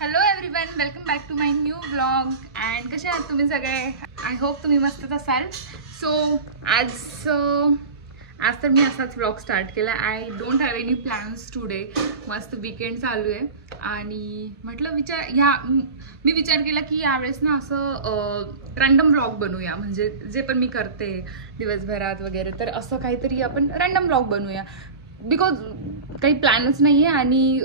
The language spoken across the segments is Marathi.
Hello everyone, welcome back to my new blog. And कसे आहात तुम्ही सगळे? आय होप तुम्ही मस्तच असाल. सो आज तर मी असाच ब्लॉग स्टार्ट केला. I don't have any plans today. मस्त वीकेंड चालू आहे आणि म्हटलं मी विचार केला की यावेळेस ना असं रँडम ब्लॉग बनवूया. म्हणजे जे पण मी करते दिवसभरात वगैरे, तर असं काहीतरी आपण रँडम ब्लॉग बनवूया. बिकॉज काही प्लॅनच नाही आहे आणि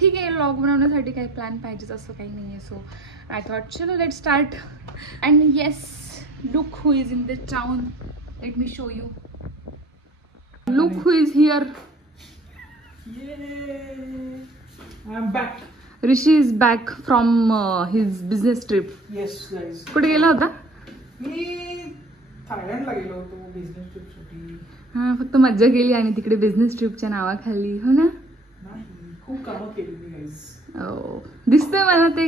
ठीक आहे, व्लॉग बनवण्यासाठी काही प्लॅन पाहिजेच असं काही नाही आहे. सो आय थॉट चलो let start. And yes, look who is in the town. Let me show you. Look who is here. I'm back. Rishi is back from his business trip. Yes, guys. कुठे गेला होता? मी थायलंडला गेलो होतो बिझनेस ट्रिपसाठी. हां, फक्त मज्जा केली आणि तिकडे बिझनेस ट्रिपच्या नावाखाली, हो ना? नाही, खूप कामं केली मी गाईज. दिसतंय मला ते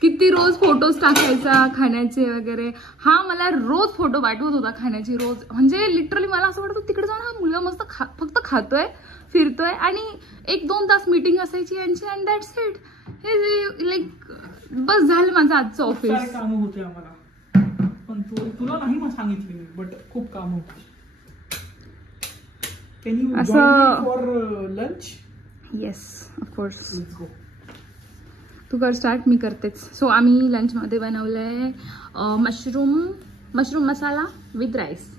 किती रोज फोटोज टाकायचा खाण्याचे वगैरे. हा मला रोज फोटो पाठवत होता खाण्याचे रोज. म्हणजे लिटरली मला असं वाटतं तिकडे जाऊन हा मुलगा मस्त फक्त खातोय फिरतोय आणि 1-2 तास मीटिंग असायची यांची अँड दॅट्स इट. हे लाईक बस झालं माझं आजचं ऑफिस. काय कामं होते आम्हाला, पण तुला नाही मग सांगितली मी, बट खूप काम होतं. Can you join me for lunch? Yes, of course. Let's go. तू कर स्टार्ट, मी करतेच. सो आम्ही लंचमध्ये बनवलंय mushroom masala with rice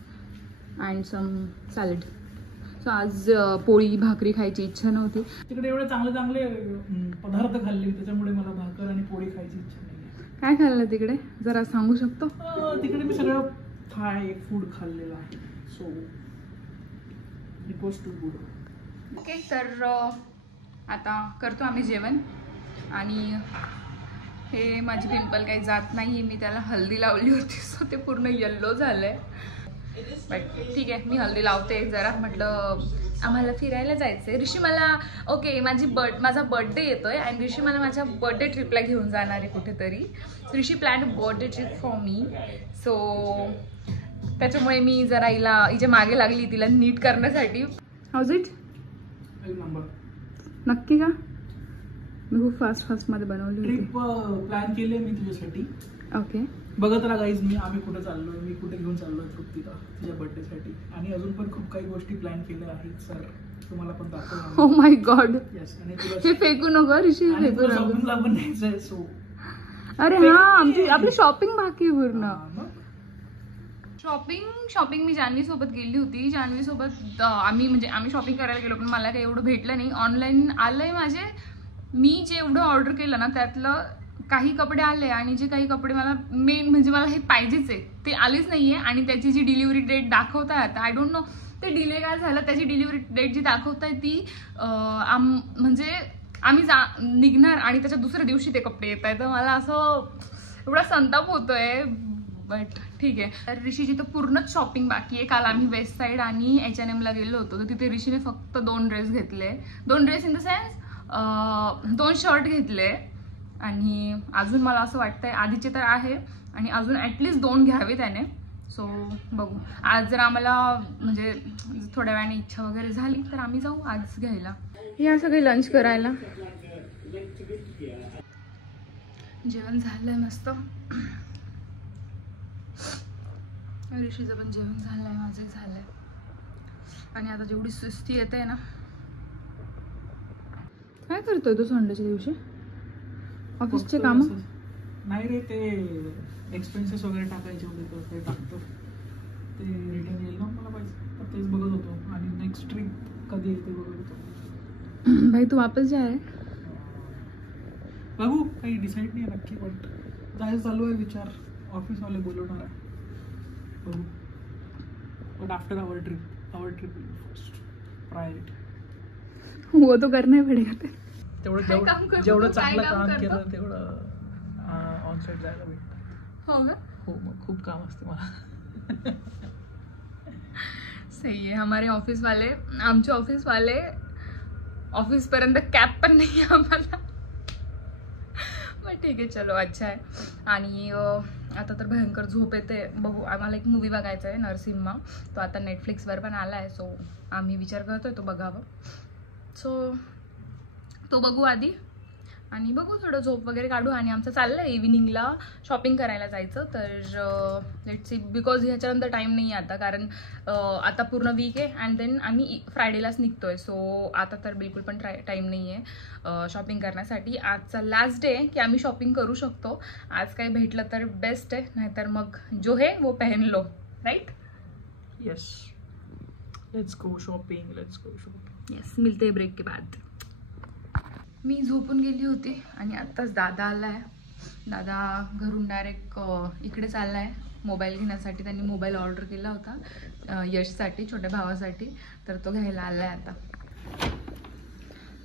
and some salad. So आज पोळी भाकरी खायची इच्छा नव्हती. तिकडे एवढे चांगले पदार्थ खाल्ले, त्याच्यामुळे मला भाकर आणि पोळी खायची इच्छा नाही. काय खाल्लं तिकडे, जरा सांगू शकतो? तिकडे मी सगळं थाय फूड खाल्लेलं आहे. So it was too good. Okay, तर आता करतो आम्ही जेवण. आणि हे माझी पिंपल काही जात नाही. मी त्याला हल्दी लावली होती, सो ते पूर्ण येल्लो झालंय. बट ठीक आहे, मी हल्दी लावते जरा. म्हटलं आम्हाला फिरायला जायचंय. ऋषी मला माझा बर्थडे येतोय आणि ऋषी मला माझ्या बर्थडे ट्रिपला घेऊन जाणार आहे कुठेतरी. Rishi plan birthday trip for me. So त्याच्यामुळे मी जरा हिच्या मागे लागली तिला नीट करण्यासाठी. How's it? नक्की का? मी खूप फास्ट मध्ये बनवली होती. ट्रिप प्लॅन केली मी तुझ्यासाठी. ओके, बघत राहा गाईज. आम्ही कुठे चाललोय, मी कुठे घेऊन चाललोय तृप्तीला तिच्या बर्थडे साठी. आणि अजून पण खूप काही गोष्टी प्लॅन केल्या आहेत सर, तुम्हाला पण दाखवणार. Oh my God. यस. आणि हे फेकू नको ऋषी, फेकू नको. शॉपिंगला पण न्यायचंय. सो अरे हा, आपली शॉपिंग बाकी आहे पूर्ण. शॉपिंग मी जान्हवी सोबत गेली होती. जान्हवी सोबत आम्ही शॉपिंग करायला गेलो, पण मला काही एवढं भेटलं नाही. ऑनलाईन आलंय माझे, मी जे एवढं ऑर्डर केलं ना त्यातलं काही कपडे आले आणि जे काही कपडे मला मेन म्हणजे मला हे पाहिजेच आहे ते आलेच नाहीये. आणि त्याची जी डिलिव्हरी डेट दाखवताय आता, आय डोंट नो ते डिले काय झालं. त्याची डिलिव्हरी डेट जी दाखवताय ती म्हणजे आम्ही निघणार आणि त्याच्या दुसऱ्या दिवशी ते कपडे येत आहेत. तर मला असं एवढा संताप होतोय. बट ठीक आहे. तर ऋषीची तर पूर्णच शॉपिंग बाकी आहे. काल आम्ही वेस्ट साईड आणि H&Mला गेलो होतो, तर तिथे ऋषीने फक्त 2 ड्रेस घेतले. 2 dress in the sense 2 shirt घेतले. आणि अजून मला असं वाटतंय आधीचे तर आहे आणि अजून ॲटलिस्ट 2 घ्यावे त्याने. सो बघू, आज जर आम्हाला म्हणजे थोड्या वेळाने इच्छा वगैरे झाली तर आम्ही जाऊ आज घ्यायला. या सगळे लंच करायला. जेवण झालंय मस्त. ऋषीचं पण जेवण झालंय, माझं झालंय. आणि आता जेवढी सुस्ती येते ना. काय करतोय तू संडेच्या दिवशी? ऑफिसचे काम? नाही रे, ते एक्सपेन्सेस वगैरे टाकायचे होते, ते टाकतो. ते रिटर्न येईल ना मला पाहिजे, तर तेच बघत होतो. आणि नेक्स्ट ट्रिप कधी येते बघत होतो. भाई तू वापस जा रे. बघू, काही डिसाईड नाही नक्की, बट जायचं चालू आहे विचार. ऑफिसवाले बोलवणार आहे, बघू. But after our trip first priority. वो तो करना ही पडेगा. ते जेवढं चांगलं काम केलं तेवढं ऑन साईड जायला भेटतं. हो ना? हो, मग खूप काम असते मला. सही आहे. आमचे ऑफिसवाले ऑफिसपर्यंत कॅब पण नाही आहे आम्हाला. मग ठीक आहे, चलो अच्छा आहे. आणि आता तर भयंकर झोप येते. बघू, आम्हाला एक मूवी बघायचा आहे नरसिम्हा. तो आता नेटफ्लिक्सवर पण आला आहे. सो आम्ही विचार करतोय तो बघावं. सो तो बघू आधी आणि बघू थोडं झोप वगैरे काढू. आणि आमचं चाललं आहे इव्हिनिंगला शॉपिंग करायला जायचं. तर लेट्स सी, बिकॉज ह्याच्यानंतर टाईम नाही आहे आता, कारण आता पूर्ण वीक आहे अँड देन आम्ही फ्रायडेलाच निघतो आहे. सो आता तर बिलकुल पण टाईम नाही आहे शॉपिंग करण्यासाठी. आजचा लास्ट डे आहे की आम्ही शॉपिंग करू शकतो. आज काही भेटलं तर बेस्ट आहे, नाहीतर मग जो है वो पहन लो, right? Yes, let's go shopping, let's go shopping. Yes, मिलते ब्रेक के बाद. मी झोपून गेली होती आणि आत्ताच दादा आला आहे. दादा घरून डायरेक्ट इकडे चालला आहे मोबाईल घेण्यासाठी. त्यांनी मोबाईल ऑर्डर केला होता यशसाठी, छोट्या भावासाठी, तर तो घ्यायला आला आहे आता.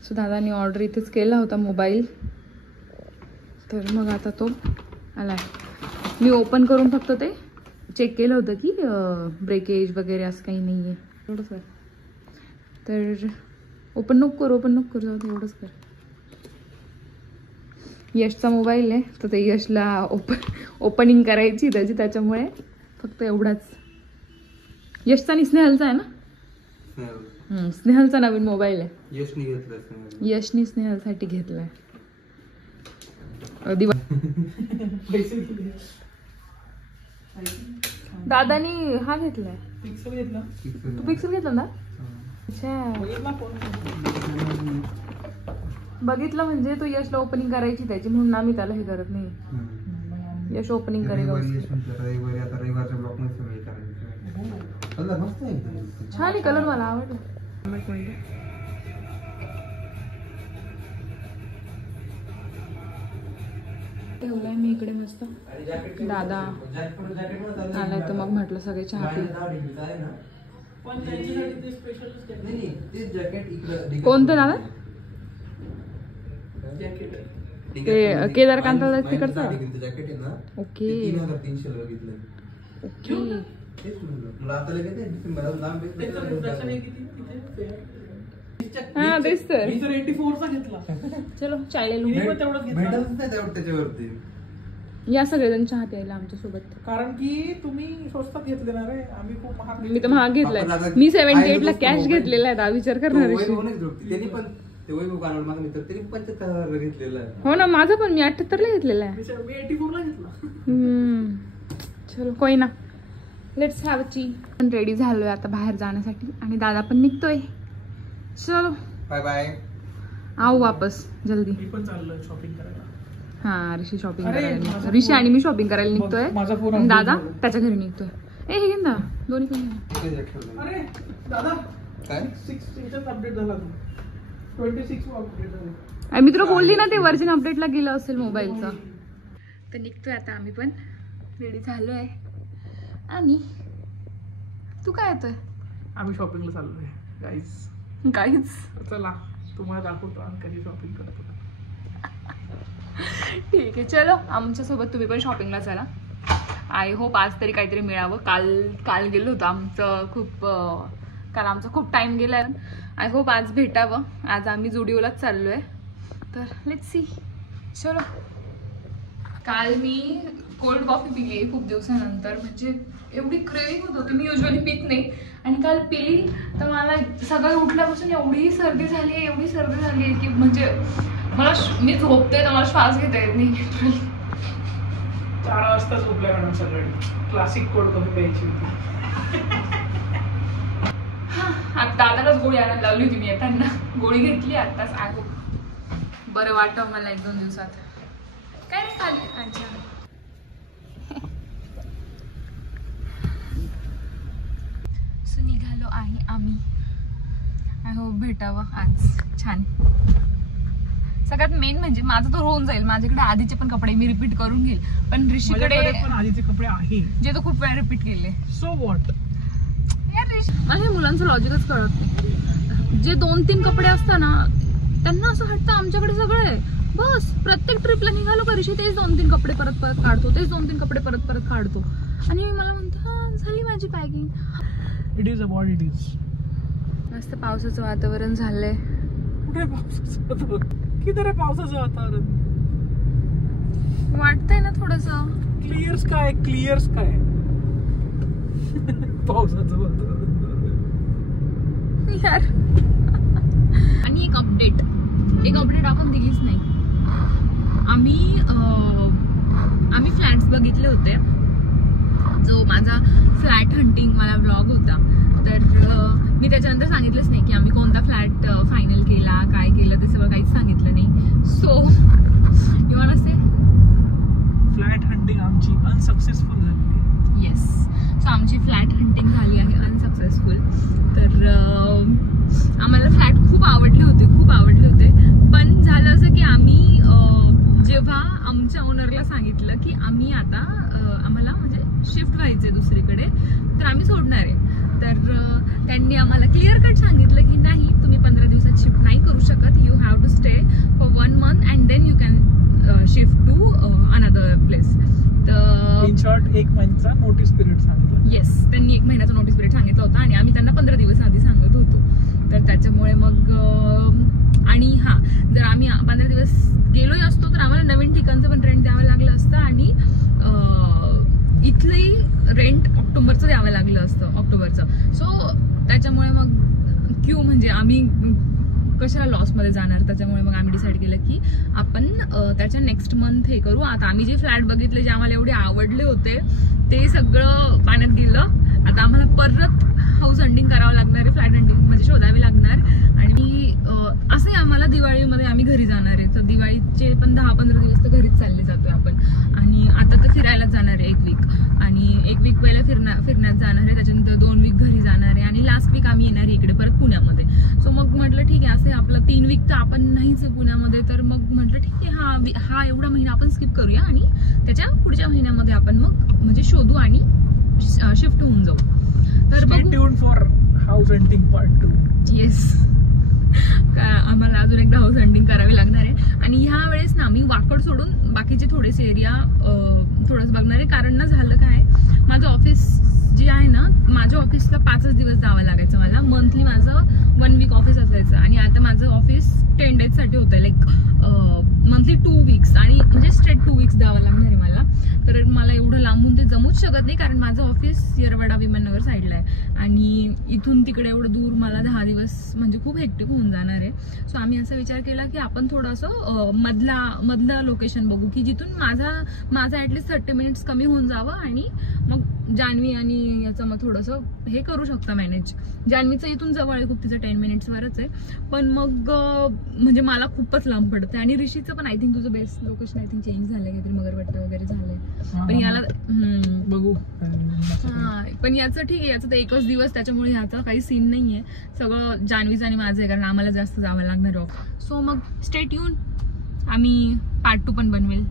सो दादानी ऑर्डर इथेच केला होता मोबाईल, तर मग आता तो आला आहे. मी ओपन करून फक्त ते चेक केलं होतं की ब्रेकेज वगैरे असं काही नाही आहे. एवढंच कर. तर ओपन नको करू जाऊ दे, एवढंच कर. यशचा मोबाईल आहे तर ते यशला ओपनिंग करायची त्याच्यामुळे फक्त एवढाच. यशचा आणि स्नेहलचा आहे ना? स्नेहलचा नवीन मोबाईल आहे. यशनी स्नेहलसाठी घेतलाय. दादानी हा घेतलाय. पिक्सल घेतला. तू पिक्सल घेतला ना? अच्छा, बघितलं म्हणजे तो यशला ओपनिंग करायची त्याची, म्हणून आम्ही त्याला हे करत नाही. यश ओपनिंग करेगा. छान आहे कलर, मला आवडला. ठेवलाय मी इकडे मस्त. दादा आलाय तर मग म्हटलं सगळे चहा पी. कोणतं दादा? ते केदार कांता तिकडचं. Okay okay. हा तेच तर. 84 चा घेतला. चलो चाय ले लो. त्याच्यावरती या सगळेजण चहा प्यायला आमच्या सोबत. कारण की तुम्ही स्वस्तात घेतले ना रे, आम्ही खूप महाग. मी तर महाग घेतलाय. मी 78 ला कॅश घेतलेला आहे. विचार करणार. हो ना, माझं पण मी 78 ला घेतलेला आहे. मी 84 ला घेतला. चलो कोई ना, लेट्स हॅव टी. पण रेडी झालोय आता बाहेर जाण्यासाठी आणि दादा पण निघतोय. चलो बाय बाय. आओ वापस जल्दी. मी पण चाललोय शॉपिंग करायला. हा, ऋषी शॉपिंग करायला. ऋषी आणि मी शॉपिंग करायला निघतोय आणि दादा त्याच्या घरी निघतोय. हे घे ना दोन्ही पण. अरे दादा काय 6 अपडेट झाला तू. 26 अपडेट झाला. मी तुला बोलली ना ते व्हर्जन अपडेटला गेलं असेल मोबाईलचं. तर निघतोय आता आम्ही पण. रेडी झालोय. आणि तू काय येतोय? आम्ही शॉपिंगला चाललोय गाईज. चला तुम्हाला दाखवतो आम्ही कधी शॉपिंग करतो. ठीक आहे, चलो आमच्यासोबत तुम्ही पण शॉपिंगला चला. आय होप आज तरी काहीतरी मिळावं. काल गेलो होतो. काल आमचा खूप टाइम गेलाय. आय होप आज भेटावं. आज आम्ही जुडिओलाच चाललोय. तर लेट्स सी. चलो. काल मी कोल्ड कॉफी पिली खूप दिवसानंतर. म्हणजे एवढी क्रेविंग होत होती. मी युजली पित नाही आणि काल पिली तर मला सकाळी उठल्यापासून एवढी सर्दी झाली की म्हणजे मी झोपते तर मला श्वास घेता येत नाही. 4 वाजता झोपल्या मॅडम सगळी. क्लासिक कोल्ड कॉफी प्यायची होती. आता दादालाच गोळी आणायला लावली होती मी येताना. गोळी घेतली आताच. आगो बरं वाटतं मला 1-2 दिवसात. काय नाही खाली. अच्छा सो निघालो आहे आम्ही. आय होप भेटावं आज छान. सगळ्यात मेन म्हणजे माझं तर होऊन जाईल. माझ्याकडे आधीचे पण कपडे मी रिपीट करून घेईल. पण ऋषीकडे पण आधीचे कपडे आहेत जे तो खूप वेळा रिपीट केले. सो व्हॉट यार मला हे मुलांचं लॉजिकच कळत नाही. जे 2-3 कपडे असतात ना त्यांना असं वाटतं आमच्याकडे सगळं आहे. बस प्रत्येक ट्रिपला निघालो का ऋषी तेच 2-3 कपडे परत काढतो. तेच 2-3 कपडे परत काढतो. आणि मला म्हणतो हा झाली माझी packing. It is about it is. मस्त पावसाचं वातावरण झालंय. कुठे पावसाचं वातावरण? किती रे पावसाचं वातावरण? वाटतंय ना थोडस. क्लिअर स्काय पावसाचं वातावरण यार. आणि एक अपडेट आपण दिलीच नाही. आम्ही फ्लॅट्स बघितले होते. जो माझा फ्लॅट हंटिंग वाला व्लॉग होता, तर मी त्याच्यानंतर सांगितलंच नाही की आम्ही कोणता फ्लॅट फायनल केला, काय केलं, ते सगळं काहीच सांगितलं नाही. So you want to say flat hunting आमची अनसक्सेसफुल झाली. येस, सो आमची फ्लॅट हंटिंग झाली आहे अनसक्सेसफुल. तर आम्हाला फ्लॅट खूप आवडले होते. पण झालं असं की आम्ही जेव्हा आमच्या ओनरला सांगितलं की आम्ही आता आम्हाला म्हणजे शिफ्ट व्हायचंय दुसरीकडे, तर आम्ही सोडणार आहे, तर त्यांनी आम्हाला क्लिअर कट सांगितलं की नाही, तुम्ही 15 दिवसात शिफ्ट नाही करू शकत. You have to stay for 1 month and then you can shift to another place. तर इन शॉर्ट 1 महिन्याचा नोटीस पिरियड सांगितलं. येस, त्यांनी 1 महिन्याचा नोटीस पिरियड सांगितलं होता आणि आम्ही त्यांना 15 दिवस आधी सांगत होतो. तर त्याच्यामुळे मग आणि हां, जर आम्ही 15 दिवस गेलोही असतो तर आम्हाला नवीन ठिकाणचं पण रेंट द्यावं लागलं असतं आणि इथलंही रेंट ऑक्टोबरचं द्यावं लागलं असतं, ऑक्टोबरचं. सो त्याच्यामुळे मग म्हणजे आम्ही कशाला लॉसमध्ये जाणार. त्याच्यामुळे मग आम्ही डिसाईड केलं की आपण त्याच्या नेक्स्ट मंथ हे करू. आता आम्ही जे फ्लॅट बघितले, जे आम्हाला एवढे आवडले होते, ते सगळं पाण्यात गेलं. आता आम्हाला परत हाऊस हंटिंग करावं लागणार आहे, फ्लॅट हंटिंग म्हणजे शोधावी लागणार. आणि असंही आम्हाला दिवाळीमध्ये आम्ही घरी जाणार आहे, तर दिवाळीचे पण 10-15 दिवस तर घरीच चालले जातोय आपण. आणि आता तर फिरायला जाणार आहे 1 वीक, आणि 1 वीक पहिला फिरण्यात जाणार आहे, त्याच्यानंतर 2 वीक घरी जाणार आहे, आणि लास्ट वीक आम्ही येणार आहे इकडे परत पुण्यामध्ये. सो मग म्हटलं ठीक आहे, असे आपलं 3 वीक तर आपण नाहीच आहे पुण्यामध्ये, तर मग म्हटलं ठीक आहे, हा एवढा महिना आपण स्किप करूया आणि त्याच्या पुढच्या महिन्यामध्ये आपण मग म्हणजे शोधू आणि शिफ्ट होऊन जाऊ. तर Stay tuned for house hunting part 2. Yes, आम्हाला अजून एकदा हाऊस हंटिंग करावी लागणार आहे. आणि ह्या वेळेस ना मी वाकड सोडून बाकीचे थोडेसे एरिया थोडंच बघणार आहे. कारण ना झालं काय, माझं ऑफिस जे आहे ना, माझ्या ऑफिसला 5च दिवस जावं लागायचं मला. मंथली माझं 1 वीक ऑफिस असायचं, आणि आता माझं ऑफिस 10 डेजसाठी होतं, लाईक मंथली 2 वीक्स, आणि म्हणजे स्ट्रेट 2 वीक्स द्यावं लागणार आहे मला. तर मला एवढं लांबून ते जमूच शकत नाही, कारण माझं ऑफिस येरवडा विमाननगर साईडला आहे, आणि इथून तिकडे एवढं दूर मला 10 दिवस म्हणजे खूप हेक्टिक होऊन जाणार आहे. सो आम्ही असा विचार केला की आपण थोडंसं मधलं लोकेशन बघू, की जिथून माझं ॲटलिस्ट 30 मिनिट्स कमी होऊन जावं, आणि मग जान्हवी आणि याचं मग थोडंसं हे करू शकता मॅनेज. जान्हवीचं इथून जवळ आहे खूप, तिचं 10 मिनिट्सवरच आहे, पण मग म्हणजे मला खूपच लांब पडतं. आणि ऋषीचं पण आय थिंक तुझं best location I think change झालंय, काहीतरी मगरपट्टा वगैरे झालंय. पण याला बघू. पण याचं ठीक आहे, याचं तर 1च दिवस, त्याच्यामुळे याचा काही सीन नाहीये. सगळं जान्हवीचं आणि माझं आहे, कारण आम्हाला जास्त जावं लागणार आहे. सो मग स्टे ट्यून, आम्ही पार्ट 2 पण बनवेल.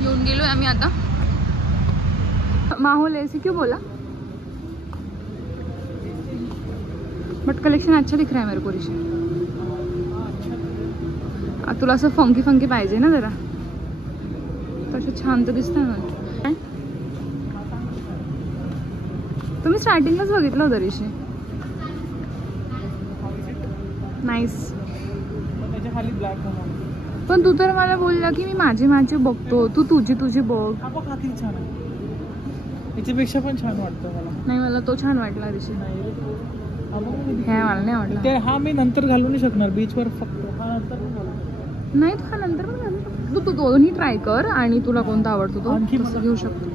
येऊन गेलोय आम्ही आता. माहौल ऐसे क्यों बोला, बट कलेक्शन अच्छा दिख रहा है मेरे को ऋषि. तुला असं फंकी पाहिजे ना जरा, तसं छान तर दिसतं ना. तुम्ही स्टार्टिंगलाच बघितलं होतं ऋषी. नाईस. पण तू तर मला बोलला की मी माझी बघतो, तू तुझी बघ. याच्यापेक्षा पण छान वाटतं मला. नाही, मला तो छान वाटला ऋषी. हे मला नाही वाटला. हा मी नंतर घालू नाही शकणार बीचवर, फक्त हा नंतर नाही, हा नंतर पण घालू. तू दोन्ही ट्राय कर, आणि तुला कोणता आवडतो तो तसं घेऊ शकतो.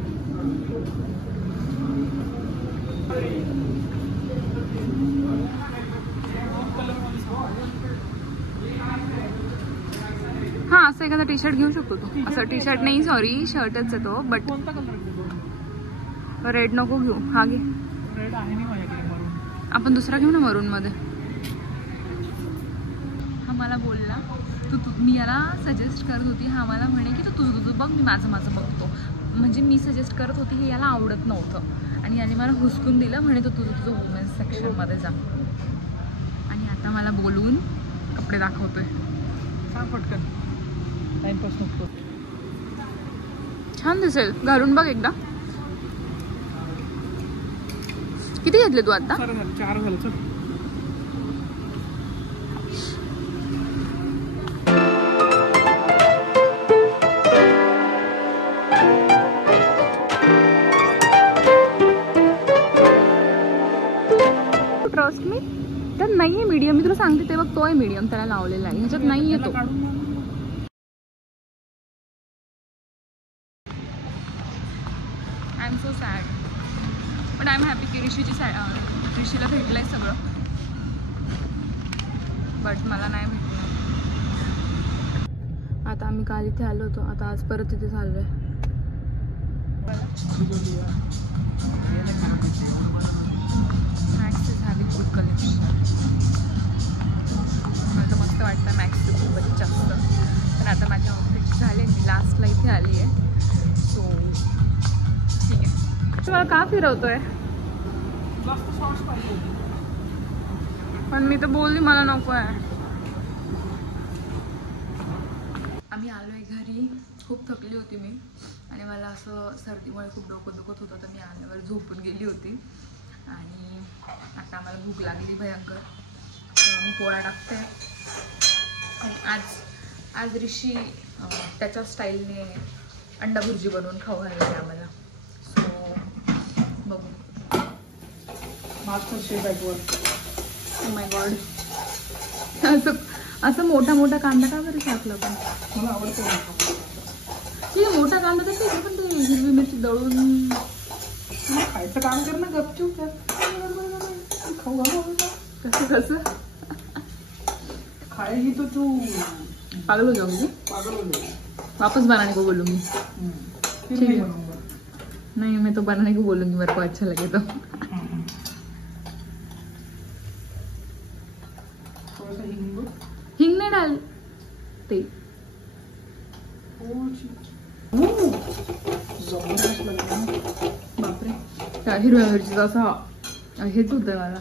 हा, असं एखादा टी शर्ट घेऊ शकतो तू. असं टी शर्ट नाही, सॉरी शर्टच आहे तो, बट कोणता कलर? रेड नको घेऊ, हा घे. रेड आहे नाही माझ्याकडे, मरून. आपण दुसरा घेऊ ना मरून मध्ये. हा मला बोलला, मी याला सजेस्ट करत होती, हा मला म्हणे की तू तुझं बघ, मी माझं बघतो. म्हणजे मी सजेस्ट करत होती, हे याला आवडत नव्हतं, आणि याने मला हुसकून दिलं, म्हणे तो तुझं वुमेन्स सेक्शनमध्ये जा. आणि आता मला बोलवून कपडे दाखवतोय. सांग पटकन, टाइमपास नको. छान दिसेल, घालून बघ एकदा. किती घेतले तू आता? 4 झालं. चल. ट्रस्ट मी, तर नाहीये मीडियम. मी तुला सांगते ते बघ, तो आहे मीडियम, त्याला लावलेला आहे, ह्याच्यात नाहीये तो. So sad. But I am happy की ऋषीला भेटलं आहे सगळं, बट मला नाही भेटलं. आता आम्ही काल इथे आलो होतो, आता आज परत इथे चाललो आहे. Max is having good collection. मला तर मस्त वाटतं मॅक्सचं खूपच जास्त. पण आता माझ्या आउटफिट झाले, मी लास्टला इथे आली आहे. सो ठीक आहे. तुम्हाला का फिरवतोय? पण मी तर बोलली मला नको आहे. आम्ही आलो आहे घरी. खूप थकली होती मी आणि मला असं सर्दीमुळे खूप डोकं दुखत होतं, तर मी आल्यावर झोपून गेली होती. आणि आता आम्हाला भूक लागली भयंकर, तर मी पोळा टाकते. आणि आज ऋषी त्याच्या स्टाईलने अंडा भुर्जी बनवून खाऊ घालली आम्हाला. सो बघू. Master chef at work. Oh my God. असं मोठा मोठा कांदा का बरं टाकला? पण मला आवडतो. ठीक आहे, मोठा कांदा तर ठीक आहे, पण ते हिरवी मिरची दळून खायचं काम कर ना गपचूप. खाऊ घालू कसं खाएगी तो तू पागल हो जाऊंगी. पागल हो जाएगी. वापस बनाने को बोलूँगी. फिर ठीक नहीं है. बनूंगा. नहीं, मैं तो बनाने को बोलूँगी, मेरे को अच्छा लगे तो. थोड़ा सा हिंग. हिंग नहीं डाल ते. जबरदस्त लगता है. बापरे, त्या हिरव्या मिरचीचं असं हेच होतंय मला.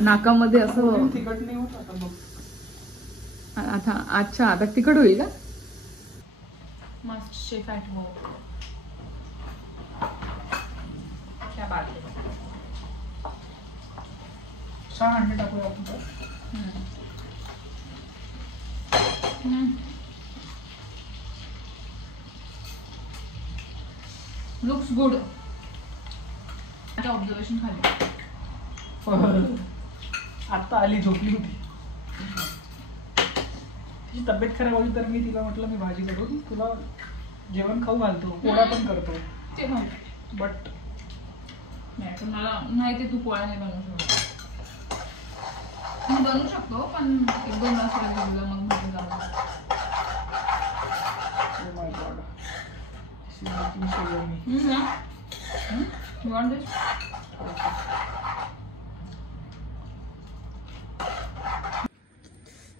नाकामध्ये असं. तिखट नाही होत आता बघ. आता अच्छा, आता तिखट होईल का? मस्त शेफ ॲट वर्क. क्या बात है. 6 अंडे टाकूया आपण तर. Looks good. आता ऑब्झर्वेशन खाली. आता आली, झोपली होती. तिची तब्येत खराब होती तर मी तिला म्हटलं मी भाजी करून तुला जेवण खाऊ घालतो, पोळा पण करतो. ते हो, बट नाही पण मला माहिती तू पोळा नाही बनवू शकत. मी बनवू शकतो पण 1-2 तास लागेल मग भाजी जाऊ. Oh my God. You want this?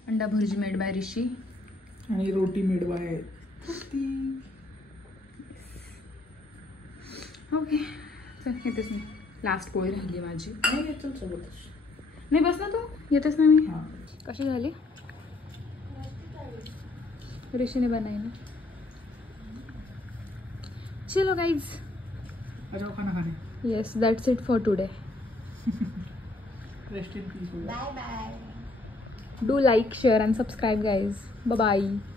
अंडा भुर्जी मेड बाय ऋषी आणि रोटी मेड बाय. ओके, चल येतेच मी. लास्ट पोळी राहिली माझी. नाही चल सोबतच. नाही बस ना तू, येतेच ना मी. हां. कशी झाली? ऋषीने बनाई ना. चलो गाइज, आ जाओ खाना खाने. yes, that's it for today. Rest in peace. Bye bye. Do like, share and subscribe guys. Bye bye.